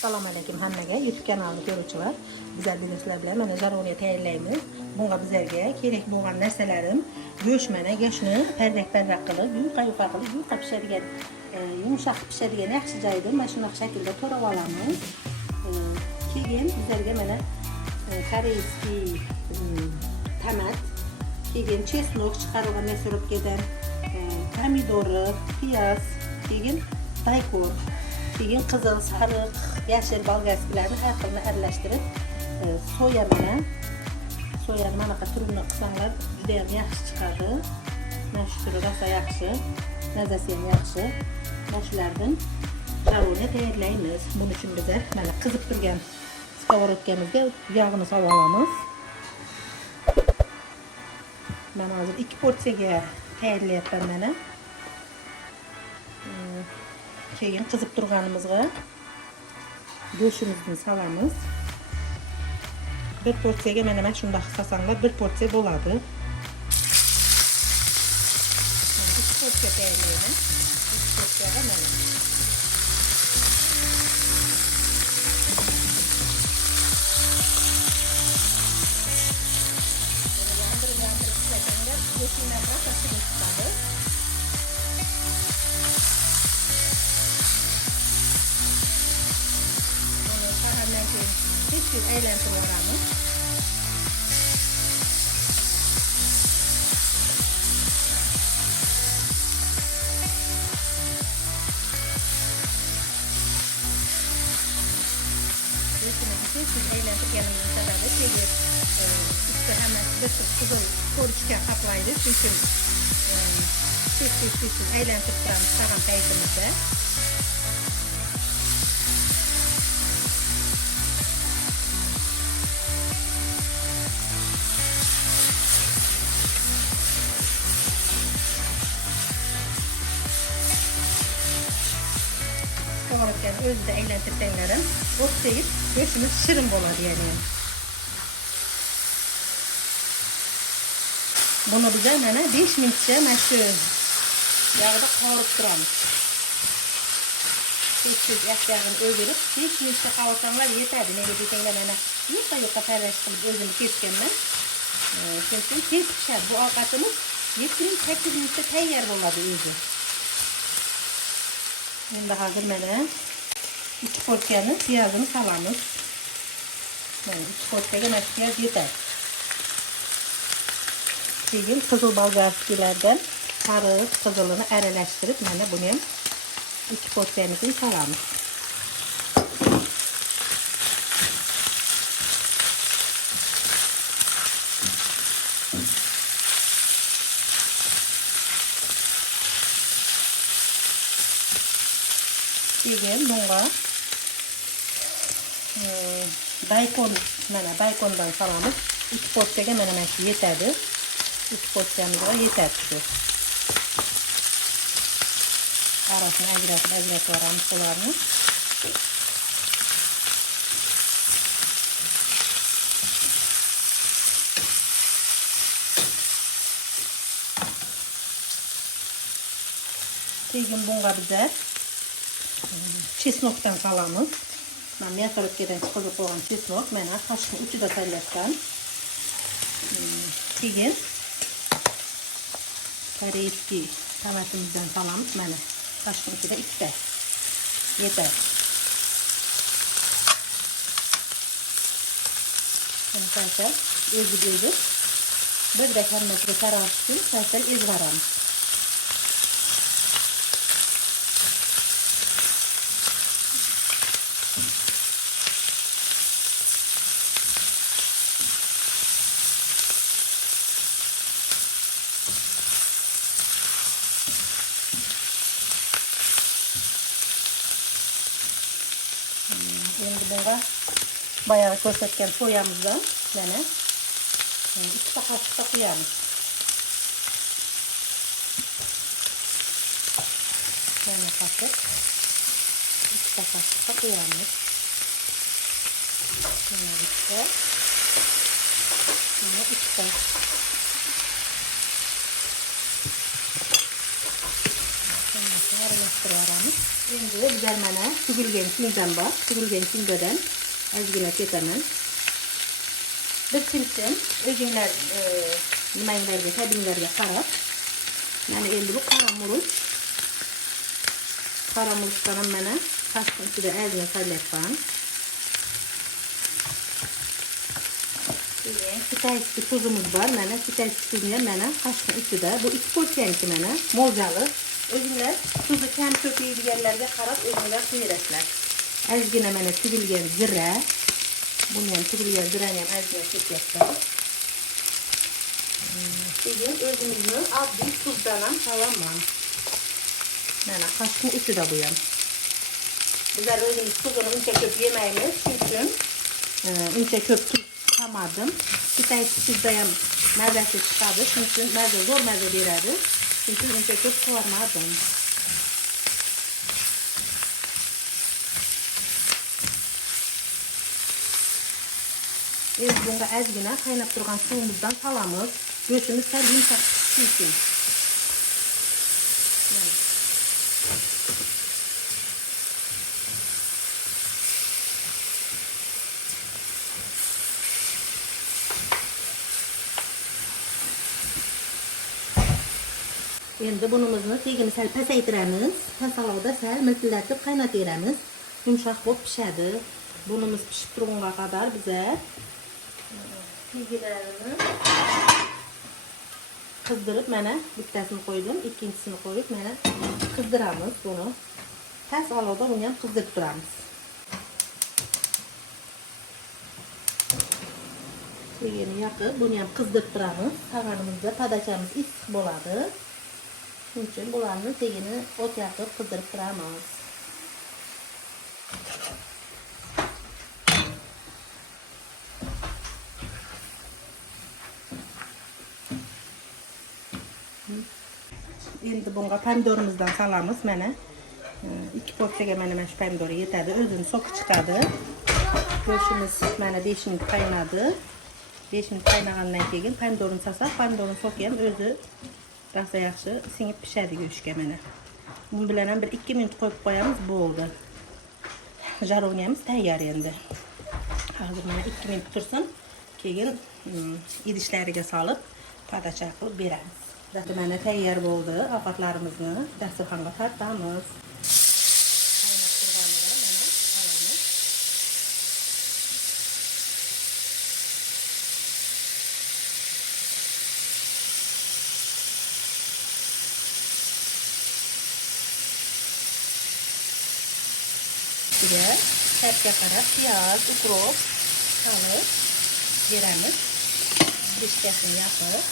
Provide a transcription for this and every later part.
Assalomu alaykum hammaga. YouTube kanalini ko'ruvchilar. Bizlar sizlar bilan mana jaroniya tayyorlaymiz. Bunga bizlarga kerak bo'lgan narsalarim go'sht, mana go'shtni parrak qilib, yuqa qilib, yuqa pishadigan, yumshoq pishadigan yaxshi joyda mana shunday shaklda to'rab olamiz. Keyin bizlarga mana koreyskiy tomat, keyin chesnok chiqarilgan мясорубкаdan, pomidori, piyoz, keyin daykon, keyin qizil, sariq, yashil bolgarskilarni har xilini aralashtirib, soya bilan soyani mana bunaqa turini qilsanglar juda ham yaxshi chiqadi. Mana shu turi rosa yaxshi, mazasi ham yaxshi. Mana shulardan jaroniya tayyorlaymiz. Buning uchun biz mana qizib turgan skоворodkamizga yog'ini solib olamiz. Mana hozir 2 porsiyaga tayyorlayapman mana. Keyin qizib turganimizga go'shtimizni solamiz. 1 porsiyaga mana shunday qilsanglar 1 porsiya bo'ladi. 2 porsiya tayyorlayman. 2 porsiyaga mana. Go'shtlar rosa shirin chiqadi. Tez aylantirib olamiz. Tez aylantirganimiz sababi tegir usti hammasi bir qizil ko'rishga qaplaydi. Chunki tez aylantirib turamiz tag'in paytimizda. Skоворodkani o'zida aylantirsanglar o'tdayib go'shtimiz shirin bo'ladi yani. Buni biz mana 5 minutcha mana shu yog'da qovurib turamiz. Tez yaxshi yog'ini o'zgarib 5 minutcha qovursanlar yetadi. Nega desanglar mana yuqa parrash qilib o'zim kesganman. Chunki tez pishadi. Bu ovqatimiz 7-8 minutda tayyor bo'ladi o'zi. Endi hozir mana 2 porsiyani piyozini solamiz. Mana 2 porsiyaga mana piyoz yetadi. Keyin qizil bolgarskilardan sariq, qizilini aralashtirib mana buni ham 2 porsiyani solamiz. Keyin bunga daykon, mana daykondan solamiz. 2 porsiyaga mana shu yetadi. 3 porsiyamizga yetadi shu. Arasini ajratib olamiz ularni. Keyin bunga bizlar chesnokdan solamiz. Men мясорубкадан chiqarib qo'ygan chesnok mana qoshiqni uchida solyapman. Keyin koreyskiy tomatimizdan solamiz mana. Qoshiqni uchida 2 ta. Yetadi. Mana sal ezib birda hammasiga tarash uchun sal ezib olamiz. Endi bunga bayağı ko'rsatgan soyamizdan mana 2 qoshiqcha qo'yamiz. Mana qoshiq 2 qoshiqcha qo'yamiz. Mana bitta. Mana 2 aralashtirib olamiz. Endi bizlar mana tugilgan finjon bor. Tugilgan finjodan ozgina ketaman. Bir chimchim o'zinglar nimanglarga, tabinglarga qarab. Mana endi bu qora murchdan mana qashqi ichida ozgina solyapman. Kitayski tuzumuz var. Mana kitayski tuzunu mana qashqi ichida. Bu 2 porsiyaniki mana mo'ljali. O'zinglar tuzni kam ko'p yeydiganlarga qarab o'zinglar qo'yasizlar. Ozgina mana tugilgan zira. Buni ham tugilgan zirani ham ozgina sepyapman. Keyin o'zimizni oddiy tuzdan ham salaman. Mana qashqi ichida bu ham. Bizlar o'zimiz tuzini uncha ko'p yemaymiz. Shuning uchun uncha ko'p tuz Tamadım. Kitayski tuzda ham mazasi chiqadi. Shuning uchun zo'r maza beradi. Shuning uchun uncha ko'p qilmadim. Endi bunga ozgina qaynab turgan suvimizdan solamiz. Go'shtimiz sal yumshoq pishsin. Endi bunimizni tegini sal pasaytiramiz. Pasalovda sal miltillatib qaynataveramiz. Yumshoq bo'lib pishadi. Bunimiz pishib turgunga qadar bizlar tegilarini qizdirib mana bittasini qo'ydim, ikkinchisini qo'yib mana qizdiramiz buni. Pas olovda buni ham qizdirib turamiz. Tegini yoqib buni ham qizdirib turamiz. Tavanimizda padachamiz issiq bo'ladi. Shuning uchun bularni tegini o't yoqib qizdirib turamiz. Endi bunga pomidorimizdan solamiz mana. 2 porsiyaga mana shu pomidor yetadi. O'zini so'ki chiqadi. Go'shtimiz mana 5 minut qaynadi. 5 minut qaynagandan keyin pomidorni solsak, pomidorning so'ki ham o'zi rosa yaxshi singib pishadi go'shtga mana. Bu bilan ham bir 2 minut qo'yib qo'yamiz, bo'ldi. Jarongamiz tayyor endi. Hozir mana 2 minut tursin, keyin idishlariga solib podacha qilib beramiz. Zaten mana tayyor bo'ldi. Ovqatlarimizni dasturxonga tortamiz. Ustiga targa qarab piyoz, ukrop solib beramiz. Pishgachini yoqib,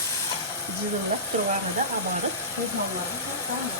jizillab turganida olib mehmonlarga tortamiz.